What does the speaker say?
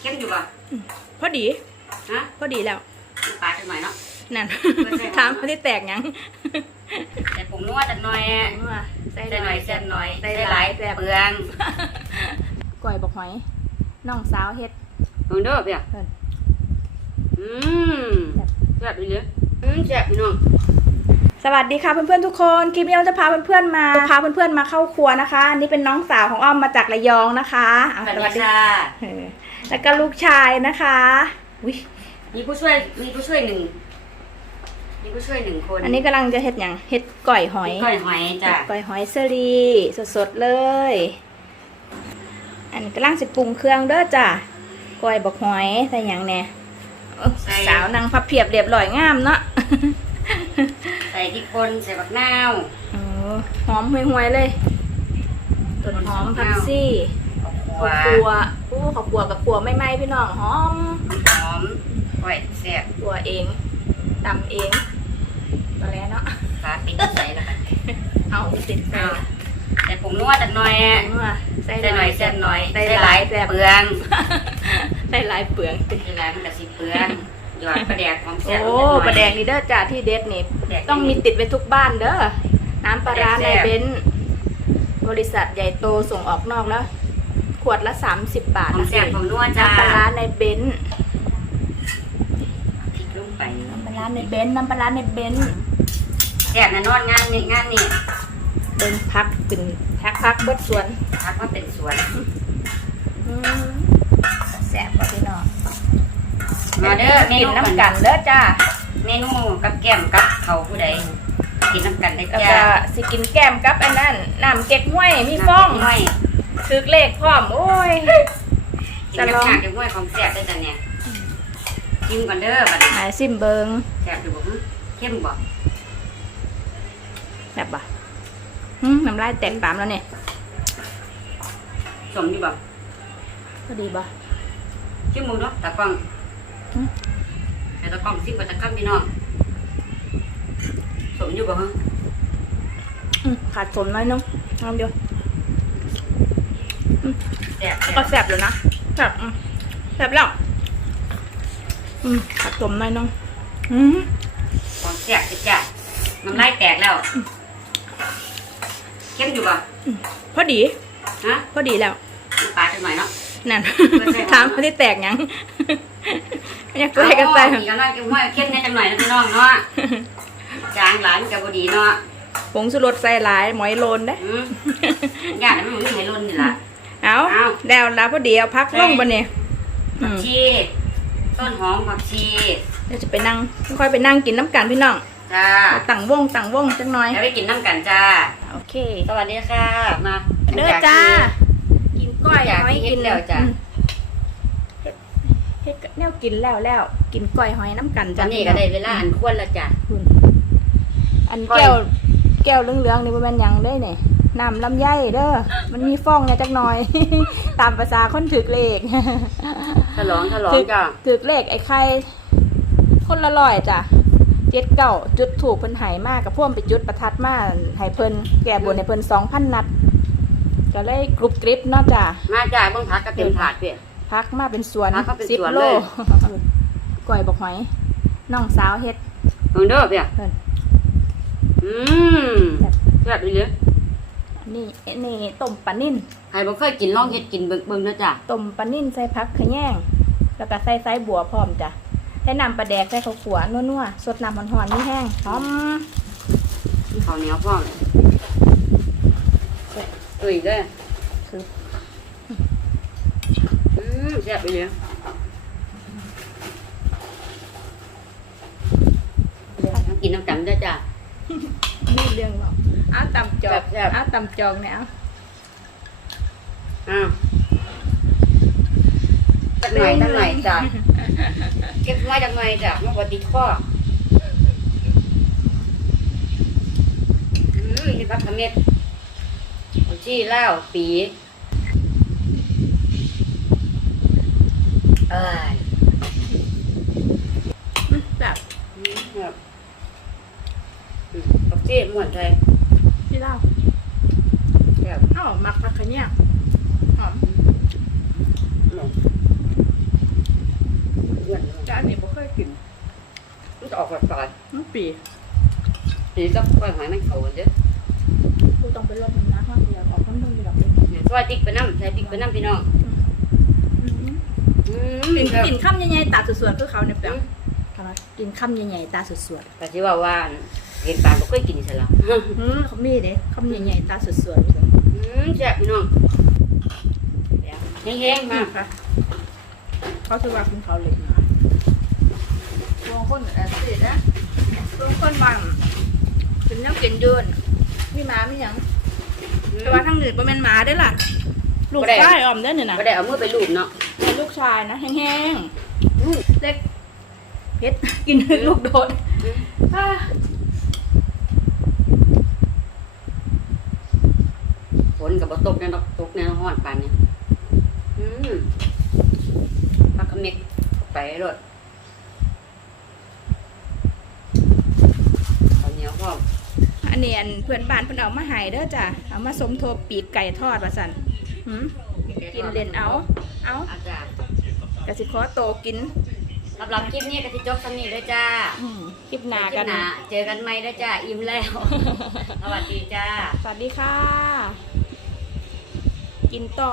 เข้มอยู่ป่ะพอดีฮะพอดีแล้วน้ำปลาจังหน่อยเนาะนั่นไม่ใช่ถามเขาที่แตกหยังแต่ผมนัวจังหน่อยใส่ใส่หน่อยแซ่บหน่อยใส่ใส่หหลาลายยแซ่บเปลืองก่อยบอกหอยน้องสาวเฮ็ดมึงเด้อเพี่ยเพิ่นอืมแซ่บดีเลยอืมแซ่บพี่น้องสวัสดีค่ะเพื่อนๆทุกคนคลิปนี้เราจะพาเพื่อนๆมาพาเพื่อนๆมาเข้าครัวนะคะอันนี่เป็นน้องสาวของอ้อมมาจากระยองนะคะอะสวัสดีค่ะเออ แล้วก็ลูกชายนะคะอุ๊ยมีผู้ช่วยมีผู้ช่วยหนึ่งมีผู้ช่วยหนึ่งคนอันนี้กำลังจะเฮ็ดหยังเฮ็ดก่อยหอยก้อยหอยจ้ะก่อยหอยเซรีสดๆเลย อันนี้กำลังสิปรุงเครื่องเด้อจ้ะก่อยบอกหอยใส่หยังแหน่เอ้อสาวนางพับเพียบเรียบร้อยงามเนาะใส่พริกป่นใส่บักนาวเออหอมห่วยๆเลยต้นหอมผักซี่ หัวข้าวคั่วอู้ข้าวคั่วกับคั่วไม่ไหม้พี่น้องหอมหอมก้อยแซ่บคั่วเองตำเองมาแล้วเนาะขาปิดใส่แล้วกันเอาติดใส่แต่ผมนัวจังหน่อยเมื่อใส่ใส่หน่อยแซ่บหน่อยใส่ใส่หหลาลายยแซ่บเปลืองใส่หลายเปลืองใส่หลายมันก็สิเปลืองหยอดปลาแดกของแซ่บโอ้ปลาแดงนี่เด้อจ้าที่เด็ดนี่ต้องมีติดไว้ทุกบ้านเด้อน้ำปลาร้าในเบนซ์บริษัทใหญ่โตส่งออกนอกแล้ว ขวดละ 30 บาทของนะแซ่บของนัวจ้าน้ำปลาร้าในเบนซ์พริกลงไปน้ำปลาร้าในเบนซ์น้ำปลาร้าในเบนซ์แซ่บแน่นอนงานนี่งานนี่เป็นพักเป็นพักพักเบิดสวนทักว่าเป็นสวนอืมแซ่บกว่าพี่น้องมาเด้อเมกินนูน้ำกันเด้อจ้าเมนูกับแก้มกับเขาวผู้ใดกินน้ำกันได้แล้วจ้าก็สิกินแก้มกับอันนั้นน้ำเก๊กห้วยมีฟองห้อ ยถึกเลขพร้อม โอ้ยกินกับงานเดี๋ยวห้อยของแซ่บได้จ้ะเนี่ยชิมก่อนเด้อบัดนี้หายซิมเบิงแซ่บอยู่บ่ฮึเข้มบ่แบบบ่ะหึน้ำลายแตกปามแล้วเนี่ยสมอยู่บ่ก็ดีบ่ะชิมมึงเนาะตากล้องอืมให้ตากล้องซิมกับตะกั่มพี่น้องสมอยู่บ่ฮึอืมขาดสนหน่อยนึงน้ำเดียวแซ่บ ก็แซ่บอยู่นะแซ่บอืมแซ่บแล้ว อืมขาดสนหน่อยนึงอืมของแซ่บจ้ะน้ำลายแตกแล้วเข้มอยู่บ่พอดีฮะพอดีแล้วน้ำปลาจังหน่อยเนาะนั่นไม่ใช่ถามเขาที่แตกหยังอยากใส่กันใส่อีกแล้วเก็บห้อยเข้มแน่จังหน่อยนะพี่น้องเนาะจางหลานกับบดีเนาะผงสุรสใส่หลายหมอยโลนเด้อืมญาติมันไม่ให้รุ่นนี่ล่ะ เอาเอา แล้วแล้วพอดีเอาพักลงบนเนี่ยอืผักมชีต้นหอมผักชีเดี๋ยวจะไปนั่งค่อยๆไปนั่งกินน้ำกันพี่น้องจ้าต่างวงต่างวงจังหน่อยแล้วไปกินน้ำกันจ้า โอเคสวัสดีค่ะมาเด้อจ้า กินก้อยอยากหอยกิกินนแล้วจ้ะอืมเฮ็ดเฮ็ดแนวกินแล้วแล้ว กินก้อยหอยน้ำกันตอจ้ะนนี้ก็ได้เวลาอันควรแล้วจ้ะคุณอันก้อยแก้วแก้วเหลืองๆนี่บ่แม่นหยังได้เนี่ย น้ำลำไยเด้อ มันมีฟองเนี่ยจักหน่อย ตามภาษาคนถึกเลขฉลองฉลองจ้ะถึกเลขไอ้ไข่คนละร้อยจ้ะเจ็ดเก่าจุดถูกเพิ่นใหายมากกับพ่วมไปจุดประทัดมาให้เพิ่นแก่บนให้เพิ่นสองพันนัด ก็เลยกรุบกริบเนาะจ้ะมาจ้าเบิ่งผักก็เต็มถาดเพี่ยพักมาเป็นสวนพักมาเป็นสิบสวนโลเลยก่อยบอกหอยน้องสาวเฮ็ดเบิ่งเด้อเพี่ยเพิ่นอืมแซ่บดีเลยอั นนี่นี่ต้มปลานิ่นใครบ่เคยกินลองเฮ็ดกินเบิ่งเบิ่งเด้อจ้ะต้มปลานิ่นใส่ผักขะแยงแล้วก็ใส่ไส้บัวพร้อมจ้ะใส่น้ำปลาแดกใส่ข้าวขัวนัวๆสดน้ำหอนๆนี่แห้งหอมข้าวเหนียวพร้อมเอ้ยเด้อคืออืมแซ่บดีเลยกินน้ำกันเด้อจ้ะนี่เรื่องบอก เอาตำจอกแซ่บๆ เอาตำจอกเนี่ยเอาอ้าวจักหน่อยจักหน่อยจ้ะเก็บไว้จักหน่อยจ้ะมันบ่ติดคออืมนี่พักขมิ้นผักชีลาวปีเอ้ยอืมแบบอืมครับอืมผักชีม่วนใจ พี่เล่าแบบอ๋อหมักผักขะเนี่ยหอมหนมเดือนี่แต่อันนี้บ่เคยกินมันจะออกฝาดมันปีๆนี่ก็ค่อยหายมันเขากันเด้อกูต้องไปลดน้ำนักข้างเดียวออกข้างนึงอยู่อกเลยเนี่ยซอยติ๊กไปน้ำใส่ติ๊กไปน้ำพี่น้องอืมกินนข้ามใหญ่ๆตาสวยๆคือเขาเนี่ยแป๊บกินข้ามใหญ่ๆตาสวยๆ แต่ที่ว่าว่าน เห็นปลาบ่เคยกินใช่หรอๆอืมเขามีเด้ข้ามใหญ่ๆตาสวยๆเลยอืมแซ่บพี่น้องเดี๋ยวแห้งๆมากค่ะเขาจะว่าคุณเขาเลยนะบางคนแอบติดนะบางคนว่าเป็นน้ำกินยืนมีหมามีหยังแต่ว่าทั้งหนึ่งเป็นหมาได้อล่ะ ลูกชายออมได้อเนี่ยนะบ่ได้เอามือไปลูบเนาะเป็นลูกชายนะแห้งอืมๆเล็กเพชรกินลูกโดดอ่า ฝนก็ บ่ตกแน่ดอกตกแน่ฮ้อนปานนี้อืมปลาเขม็ดไปรถข้าวเหนียวพร้อมอันนี้อันเพื่อนบ้านเพิ่นเอามาให้เด้อจ้ะเอามาสมทบปีกไก่ทอดว่าสั่นหืมกินเล่นเอา เอาอาจารย์กะสิขอโตกินสำหรับคลิปนี้ก็สิจบสำนี้เลยจ้าอืมคลิปหน้าคลิกัปน หน้าเจอกันใหม่เด้อจ้า อิ่มแล้ว สวัสดีจ้า สวัสดีค่ะ กินต่อ